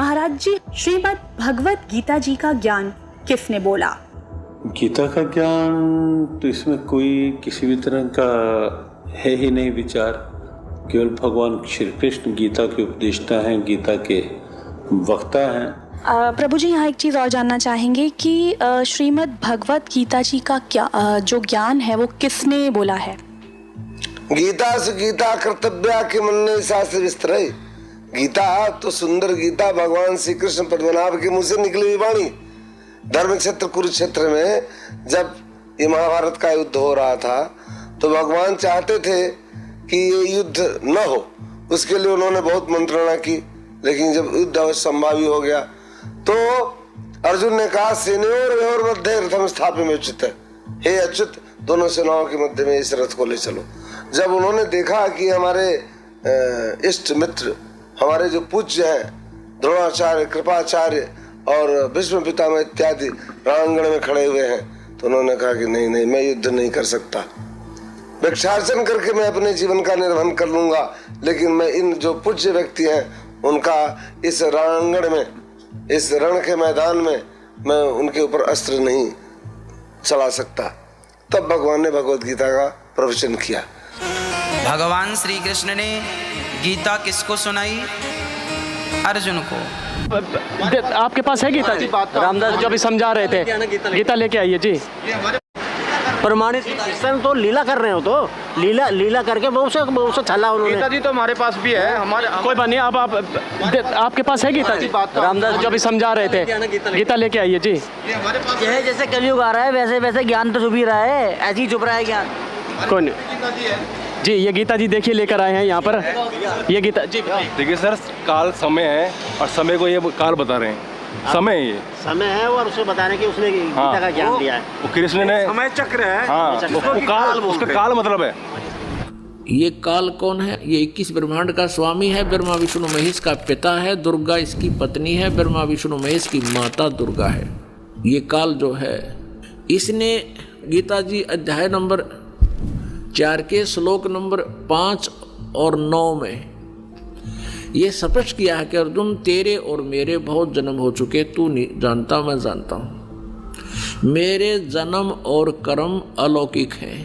महाराज जी, श्रीमद् भगवत गीता जी का ज्ञान किसने बोला? गीता का ज्ञान तो इसमें कोई किसी भी तरह का है ही नहीं विचार। केवल भगवान श्री कृष्ण गीता के उपदेष्टा हैं, गीता के वक्ता हैं। प्रभु जी, यहाँ एक चीज़ और जानना चाहेंगे कि श्रीमद् भगवत गीता जी का क्या जो ज्ञान है वो किसने बोला है? गीता से गीता कर्तव्या के मन ने शास्त्र विस्तर। गीता तो सुंदर गीता भगवान श्री कृष्ण पद्मनाभ के मुंह से निकली हुई वाणी। धर्म क्षेत्र कुरुक्षेत्र में जब ये महाभारत का युद्ध हो रहा था तो भगवान चाहते थे कि ये युद्ध न हो, उसके लिए उन्होंने बहुत मंत्रणा की। लेकिन जब युद्ध असंभावी हो गया तो अर्जुन ने कहा सेनयोर मध्य रथम स्थापय उचित है, हे अच्युत दोनों सेनाओं के मध्य में इस रथ को ले चलो। जब उन्होंने देखा कि हमारे इष्ट मित्र, हमारे जो पूज्य हैं द्रोणाचार्य, कृपाचार्य और भीष्म पितामह इत्यादि रणांगण में खड़े हुए हैं, तो उन्होंने कहा कि नहीं नहीं, मैं युद्ध नहीं कर सकता। भिक्षार्चन करके मैं अपने जीवन का निर्वहन कर लूंगा, लेकिन मैं इन जो पूज्य व्यक्ति हैं उनका इस रणांगण में, इस रण के मैदान में मैं उनके ऊपर अस्त्र नहीं चला सकता। तब भगवान ने भगवत गीता का प्रवचन किया। भगवान श्री कृष्ण ने गीता किसको सुनाई? अर्जुन को। आपके पास है गीता जी? रामदास जो अभी समझा रहे थे, गीता लेके आइए जी। प्रमाणित तो लीला कर रहे हो, तो लीला करके बहुत से छला उन्होंने। गीता जी तो हमारे पास भी है, हमारे कोई बात नहीं। आप आपके पास है गीता जी? रामदास जो अभी समझा रहे थे, गीता लेके आइए जी। यह जैसे कलयुग आ रहा है वैसे वैसे ज्ञान तो छुप ही रहा है, ऐसे ही छुप रहा है ज्ञान। कोई नहीं जी, ये गीता जी देखिए लेकर आए हैं यहाँ पर। ये गीता जी देखिए सर, काल समय है और समय को ये काल बता रहे हैं। समय ये समय है और उसे बताने की उसने गीता का ज्ञान दिया है। वो कृष्ण ने समय चक्र है। हाँ, उसको काल, उसका काल मतलब है। ये काल कौन है? ये 21 ब्रह्मांड का स्वामी है, ब्रह्मा विष्णु महेश का पिता है, दुर्गा इसकी पत्नी है, ब्रह्मा विष्णु महेश की माता दुर्गा है। ये काल जो है, इसने गीता जी अध्याय नंबर 4 के श्लोक नंबर 5 और 9 में ये स्पष्ट किया है कि अर्जुन, तेरे और मेरे बहुत जन्म हो चुके, तू नहीं जानता, मैं जानता हूँ। मेरे जन्म और कर्म अलौकिक हैं,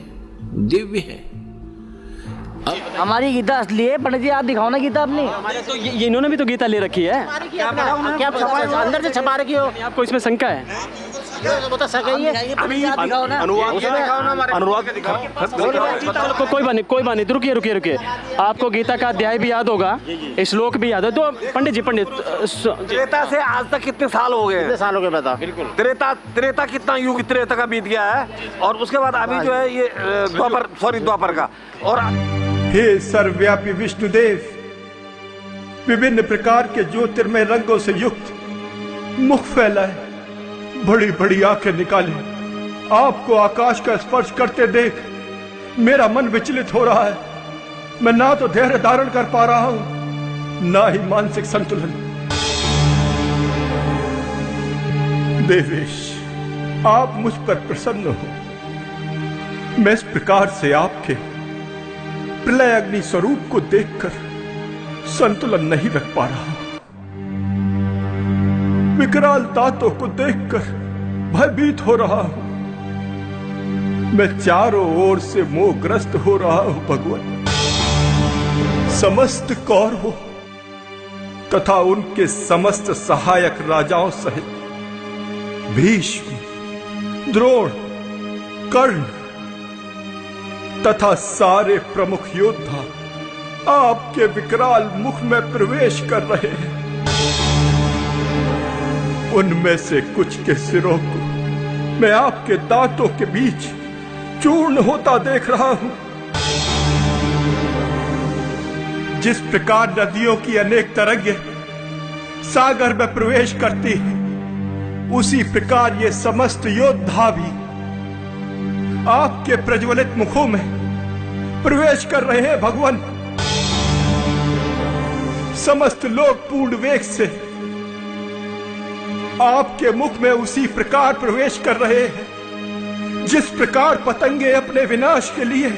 दिव्य हैं। हमारी गीता असली है। पंडित जी आप दिखाओ ना गीता अपनी। तो ये इन्होंने भी तो गीता ले रखी है। क्या अंदर से छपा रखी हो? आपको इसमें शंका है? कोई बात नहीं, रुकिए। आपको गीता का अध्याय भी याद होगा, श्लोक भी याद है। तो पंडित जी, त्रेता से आज तक कितने साल हो गए? कितने साल हो गए बता? बिल्कुल। त्रेता कितना युग त्रेता का बीत गया है, और उसके बाद अभी जो है ये द्वापर का। और हे सर्वव्यापी विष्णुदेव, विभिन्न प्रकार के ज्योतिर्मय रंगों से युक्त मुख फैलाए, बड़ी बड़ी आंखें निकाले, आपको आकाश का स्पर्श करते देख मेरा मन विचलित हो रहा है। मैं ना तो धैर्य धारण कर पा रहा हूं, ना ही मानसिक संतुलन। देवेश, आप मुझ पर प्रसन्न हो। मैं इस प्रकार से आपके प्रलय अग्नि स्वरूप को देखकर संतुलन नहीं रख पा रहा। विकराल दांतों को देखकर भयभीत हो रहा हूं। मैं चारों ओर से मोहग्रस्त हो रहा हूं भगवान। समस्त कौरवों तथा उनके समस्त सहायक राजाओं सहित भीष्म, द्रोण, कर्ण तथा सारे प्रमुख योद्धा आपके विकराल मुख में प्रवेश कर रहे हैं। उनमें से कुछ के सिरों को मैं आपके दांतों के बीच चूर्ण होता देख रहा हूं। जिस प्रकार नदियों की अनेक तरंगें सागर में प्रवेश करती हैं, उसी प्रकार ये समस्त योद्धा भी आपके प्रज्वलित मुखों में प्रवेश कर रहे हैं भगवान। समस्त लोग पूर्ण वेग से आपके मुख में उसी प्रकार प्रवेश कर रहे हैं, जिस प्रकार पतंगे अपने विनाश के लिए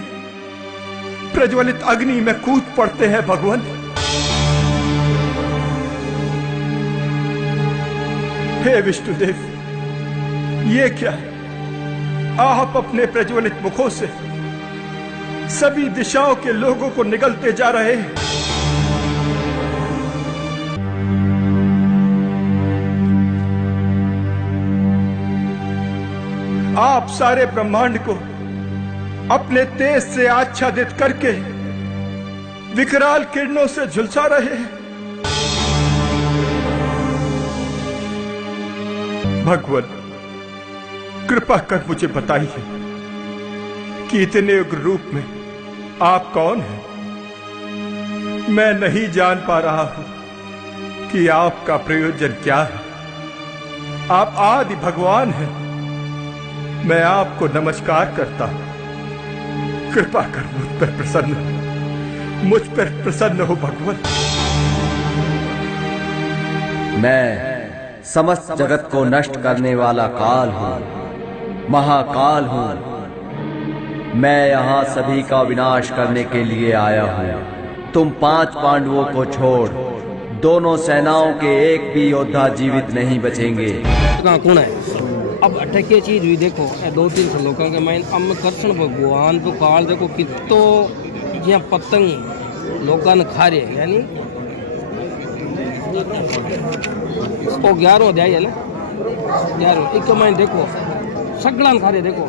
प्रज्वलित अग्नि में कूद पड़ते हैं भगवान। हे विष्णुदेव, ये क्या है? आप अपने प्रज्वलित मुखों से सभी दिशाओं के लोगों को निगलते जा रहे हैं। आप सारे ब्रह्मांड को अपने तेज से आच्छादित करके विकराल किरणों से झुलसा रहे हैं। भगवान, कृपा कर मुझे बताइए कि इतने उग्र रूप में आप कौन हैं? मैं नहीं जान पा रहा हूं कि आपका प्रयोजन क्या है। आप आदि भगवान हैं। मैं आपको नमस्कार करता हूं। कृपा कर मुझ पर प्रसन्न हो भगवान। मैं समस्त जगत को नष्ट करने वाला काल हूं, महाकाल हूं। मैं यहाँ सभी का विनाश करने के लिए आया हूँ। तुम 5 पांडवों को छोड़ दोनों सेनाओं के एक भी योद्धा जीवित नहीं बचेंगे। कौन है? अब अटके चीज भी देखो 2-3 श्लोकों के माइन अब कृष्ण भगवान तो काल देखो कितो या पतंग लोगों ने खा रहे, यानी वो 11वां अध्याय है ना, 11 एक माइन देखो सगड़ा खा रहे। देखो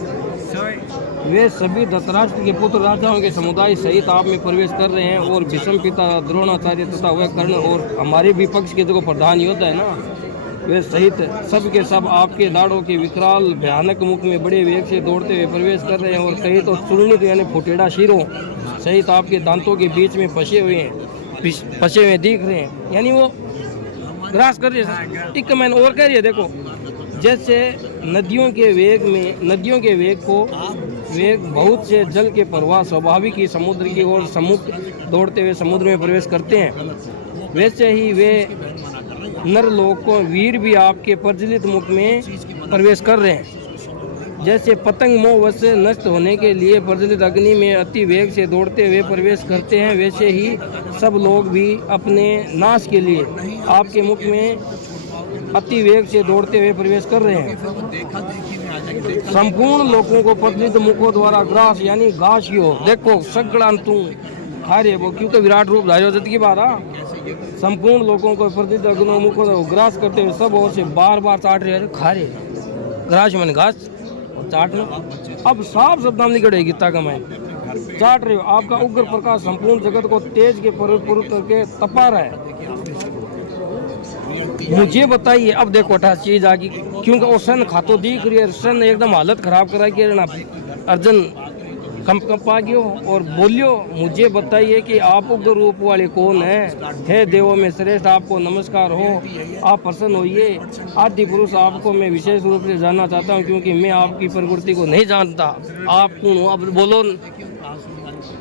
वे सभी धृतराष्ट्र के पुत्र राजाओं के समुदाय सहित आप में प्रवेश कर रहे हैं और भीष्म पिता द्रोणाचार्य तथा वह कर्ण और हमारे विपक्ष के जो प्रधान योद्धा है ना, वे सहित सब के सब आपके दाढ़ों के विकराल भयानक मुख में बड़े वेग से दौड़ते हुए प्रवेश कर रहे हैं और कहीं तो चूर्णित यानी फुटेड़ा शीरों सहित आपके दांतों के बीच में फंसे हुए दिख रहे हैं, यानी वो ग्रास कर रहे हैं। एक मैंने और कह रही है देखो, जैसे नदियों के वेग बहुत से जल के प्रवाह स्वाभाविक ही समुद्र की ओर सम्मुख दौड़ते हुए समुद्र में प्रवेश करते हैं, वैसे ही वे नरलोकों वीर भी आपके प्रज्वलित मुख में प्रवेश कर रहे हैं। जैसे पतंग मोह से नष्ट होने के लिए प्रज्वलित अग्नि में अति वेग से दौड़ते हुए प्रवेश करते हैं, वैसे ही सब लोग भी अपने नाश के लिए आपके मुख में अति वेग से दौड़ते हुए प्रवेश कर रहे हैं। संपूर्ण लोगों को प्रज्वलित मुखों द्वारा ग्रास यानी घास हो देखो सगड़ा तू खा रहे वो, क्योंकि विराट रूप धार्य जत की बात है। संपूर्ण लोगों को प्रज्वलित अग्नि मुखों ग्रास करते हुए सब ओर से बार चाट रहे, खा रहे। ग्रास मन घास चाट लो। अब साफ शब्द नाम निकले गीता का मैं चाट रहे हो। आपका उग्र प्रकाश संपूर्ण जगत को तेज के पूर्व करके तपा रहा है। मुझे बताइए अब देखो 28 चीज आ गई, क्योंकि वो सन खातो दिख रही है, सन एकदम हालत खराब करा के अर्जुन कंप आ गयो और बोलियो मुझे बताइए कि आप उग्र रूप वाले कौन हैं? हे देवों में श्रेष्ठ आपको नमस्कार हो, आप प्रसन्न होइए। आदि पुरुष आपको मैं विशेष रूप से जानना चाहता हूं, क्योंकि मैं आपकी प्रकृति को नहीं जानता। आप कौन हो? अब बोलो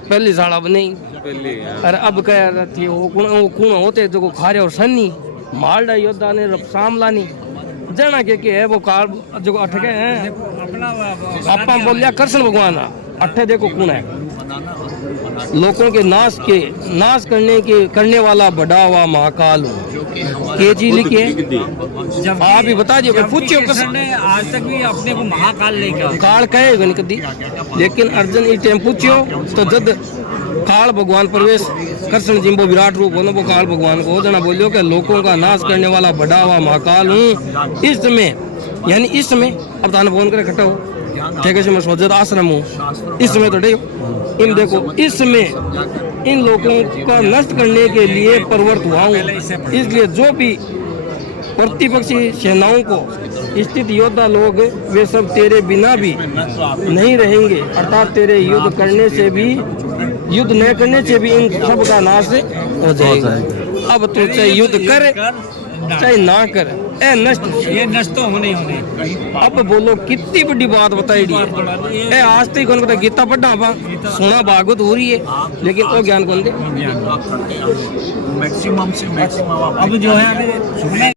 पहली साल अब नहीं, अरे अब कह रही है वो कौन होते जो खा रहे और सन्नी मालडा योद्धा ने सामला नहीं जना के है वो कार जो अटके हैं आप बोल लिया कृष्ण भगवान अट्ठे देखो कौन है? लोगों के नाश करने वाला बड़ा हुआ महाकाल के जी लिखे। आप भी बता दिए पूछियो कृष्ण ने आज तक भी अपने को महाकाल नहीं कहा, काल कहेगा नहीं कभी, लेकिन अर्जुन इस टाइम पूछियो तो जद काल भगवान प्रवेश कृष्ण जिम्बो विराट रूप होना वो काल भगवान को जना बोलियो कि लोगों का नाश करने वाला बड़ा हुआ महाकाल हूँ। इस समय यानी इस समय अब ताने फोन करे खट्टा हो ठीक है मैं सोचता आश्रम हूँ इस समय तो इन देखो इस समय इन लोगों का नष्ट करने के लिए प्रवृत्त हुआ हूँ। इसलिए जो भी प्रतिपक्षी सेनाओं को स्थित योद्धा लोग वे सब तेरे बिना भी नहीं रहेंगे, अर्थात तेरे युद्ध न करने से भी इन सब का नाश हो जाएगा। अब तो चाहे युद्ध कर चाहे ना कर ए नष्ट ये नष्ट तो होने अब बोलो कितनी बड़ी बात बताई दी है। ए आज तक कौन पता गीता पढ़ना सुना भागवत हो रही है लेकिन वो ज्ञान कौन दे मैक्सिमम से मैक्सिमम अब जो है